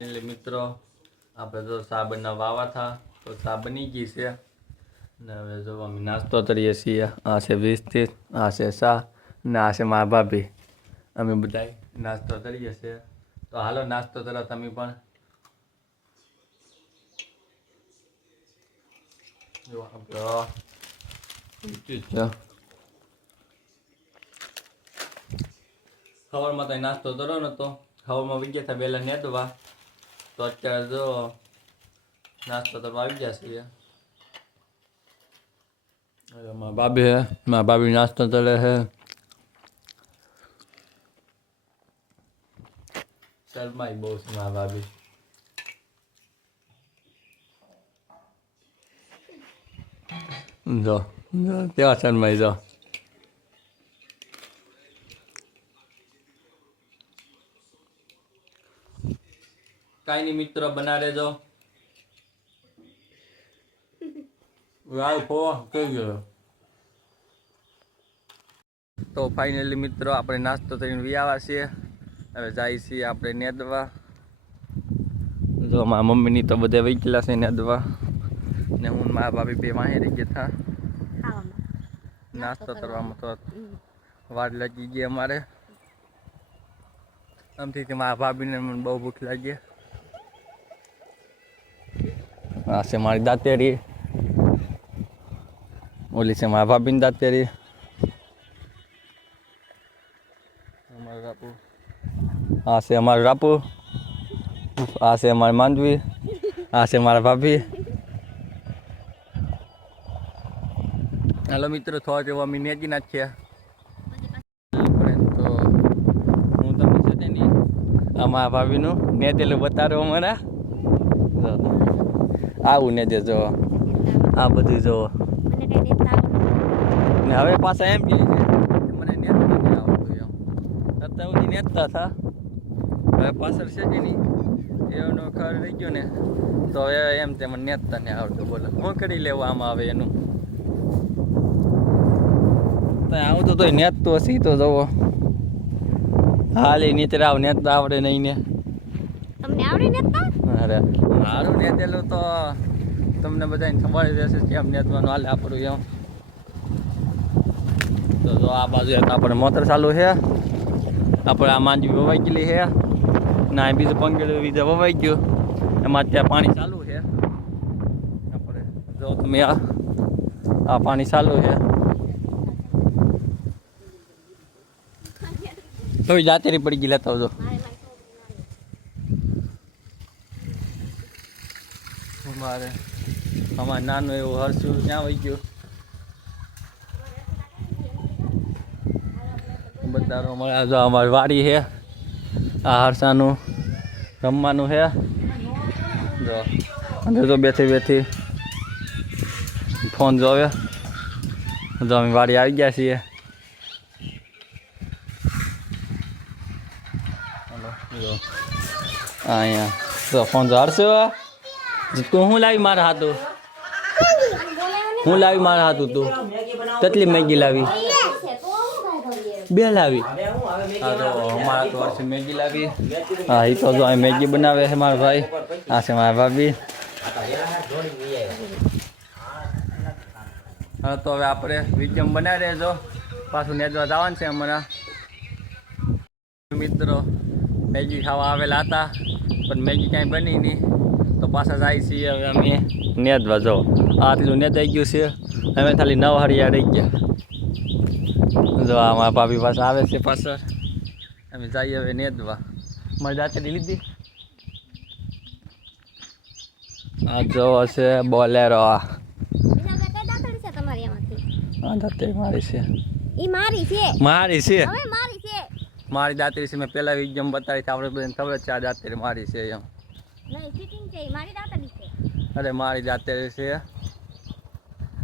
એટલે મિત્રો આપણે તો ચા બનાવવા હતા તો ચા બની ગઈ છે ને હવે જો અમે નાસ્તો કરીએ છીએ. આ છે બિસ્કિટ, આ છે ચા ને આ છે મારા ભાભી. અમે બધા નાસ્તો કરીએ છીએ તો હાલો નાસ્તો કરો તમે પણ. જો આપણે સવારમાં તો નાસ્તો કરો નતો, સવારમાં આવી ગયા હતા પહેલા નેદવા, તો અત્યારે જો નાસ્તો કરવા આવી ગયા છીએ. મારા ભાભી નાસ્તો કરે છે. શરમાઈ બહુ છે મારા ભાભી. જો કેવા શરમાઈ જો. કાંઈ નહીં મિત્રો, બના રહેજો. તો ફાઇનલી મિત્રો આપણે નાસ્તો કરીને વ્યાવા છીએ. હવે જાય છીએ આપણે નેદવા. જો મારા મમ્મીની તો બધે વહી ગયેલા છે નેદવા ને હું મારા ભાભી બે વાહે રહી ગયા હતા. નાસ્તો કરવામાં તો વાર લાગી ગઈ અમારે. આમથી કે મારા ભાભીને મને બહુ ભૂખ લાગી. આ છે મારી દાંતેરી, ઓલી છે મારા ભાભીની દાંતેરી. આ છે અમારું રાપુ, આ છે અમારી માંડવી, આ છે મારા ભાભી. હાલો મિત્રો, થોડા જેવો અમે નેજી નાખીએ તો હું તમને છે ને આ મારા ભાભીનું નેદેલું બતાડો અમારા. આવું ને જો આ બધું જો ને હવે પાછા એમ કહે છે મને નેતા નથી આવડતું એમ. અત્યાર સુધી નેતા હતા, હવે પાછળ છે કે નહીં એનો ખર રહી ગયો ને તો હવે એમ તે મને નેતા ને આવડતું. બોલો શું કરી લેવું આમાં હવે એનું. આવું તો નેતતું હશે તો જવો હાલી નીચે આવ નેતા આવડે નહીં ને. તમને આવડે નેતા? અરે મારું નેતેલું તો તમને બધાને ખબર જ હશે કેમ નેતવાનું હાલે આપણું એમ. તો જો આ બાજુ એક આપણે મોટર ચાલુ છે, આપણે આ માંડવી વવાઈ ગયેલી છે ના બીજું પંગેલું બીજું વવાઈ ગયું, એમાં અત્યારે પાણી ચાલુ છે. આપણે જો તમે આ પાણી ચાલુ છે તો જાતેરી પડી ગઈ લેતા આવજો. અમારે નાનું એવું હરસું ક્યાં વહી ગયું. બધા અમારે જો અમારી વાડી છે, આ હરસાનું રમવાનું છે. જો અને જો બેઠી ફોન જોવે. જો અમે વાડી આવી ગયા છીએ. અહીંયા તો ફોન તો હરશું. તું શું લાવી મારા હાથું? હું લાવી મારા હાથું? તું કેટલી મેગી લાવી? 2 લાવી. હા તો અમારા તો હર્ષ મેગી લાવી. હા એ તો જો અહીં મેગી બનાવે છે મારા ભાઈ. આ છે મારા ભાભી. હા તો હવે આપણે વિડીયો બનાવી રહેજો. પાછું નેદવા જવાનું છે હમણાં. મિત્રો મેગી ખાવા આવેલા હતા પણ મેગી કાંઈ બની નહીં તો પાછા જાય છીએ હવે અમે નેદવા. જો આટલું નેદાઈ ગયું છે, અમે ખાલી 9 હરિયા રહી ગયા. જો આ મારા ભાભી પાસે આવે છે પાછળ. અમે જઈએ હવે નેદવા. મારી દાંતેરી લીધી. આ જો હશે બોલેરો. આ દાંતેરી મારી છે. મારી છે. મારી દાંતેરી છે. મેં પહેલાં વિડીયો બતાવી છે, આપણે બધાને ખબર છે આ દાંતેરી મારી છે એમ. અરે મારી દાંતેરી છે.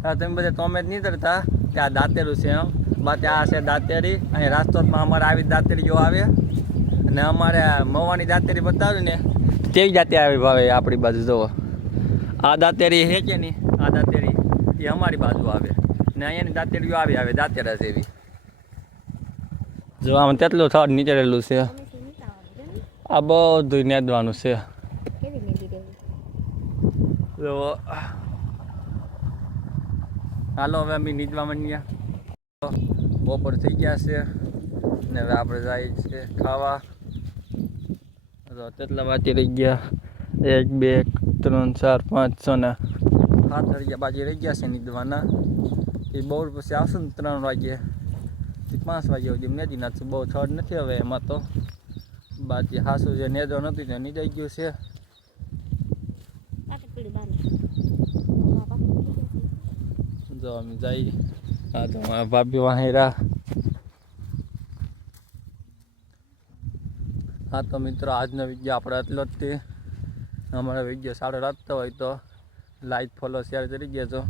હા તમે બધા કોમેન્ટ નહીં કરતા કે આ દાંતેરું છે એમ. બાકી આ છે દાંતેરી. અહીંયા રાજકોટમાં અમારે આવી દાંતેરી જો આવે અને અમારે મવાની દાંતેરી બતાવ્યું ને તેવી જાતે આવી ભાવે આપણી બાજુ. જુઓ આ દાંતેરી છે કે નહીં, આ દાંતેરી એ અમારી બાજુ આવે ને અહીંયાની દાંતેરીઓ આવે દાંતેરા જેવી. જો આમાં તેટલું થડ નીચેલું છે. આ બધું નેદવાનું છે. તો હાલો હવે અમે નીચવા માંડ્યા. બપોર થઈ ગયા છે ને હવે આપણે જાય છે ખાવા. તો કેટલા બાકી રહી ગયા? 1 2 3 4 5 6 ને 7 વાગ્યા બાકી રહી ગયા છે નીંદવાના. એ બપોર પછી આવશે ને 3 વાગે થી 5 વાગ્યા સુધી નેદી નાખશું. બહુ થડ નથી હવે એમાં તો. બાકી હાસુ જે નેદો નથી તે નીદાઈ ગયું છે. જો અમે જઈએ. હા તો મારા ભાભી વાહેરા. હા તો મિત્રો આજનો વિડીયો આપણે એટલો જ તે. અમારો વિડીયો સારો લાગતો હોય તો લાઈક ફોલો શેર કરી દેજો.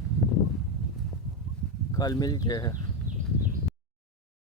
કલ મિલતે હૈ.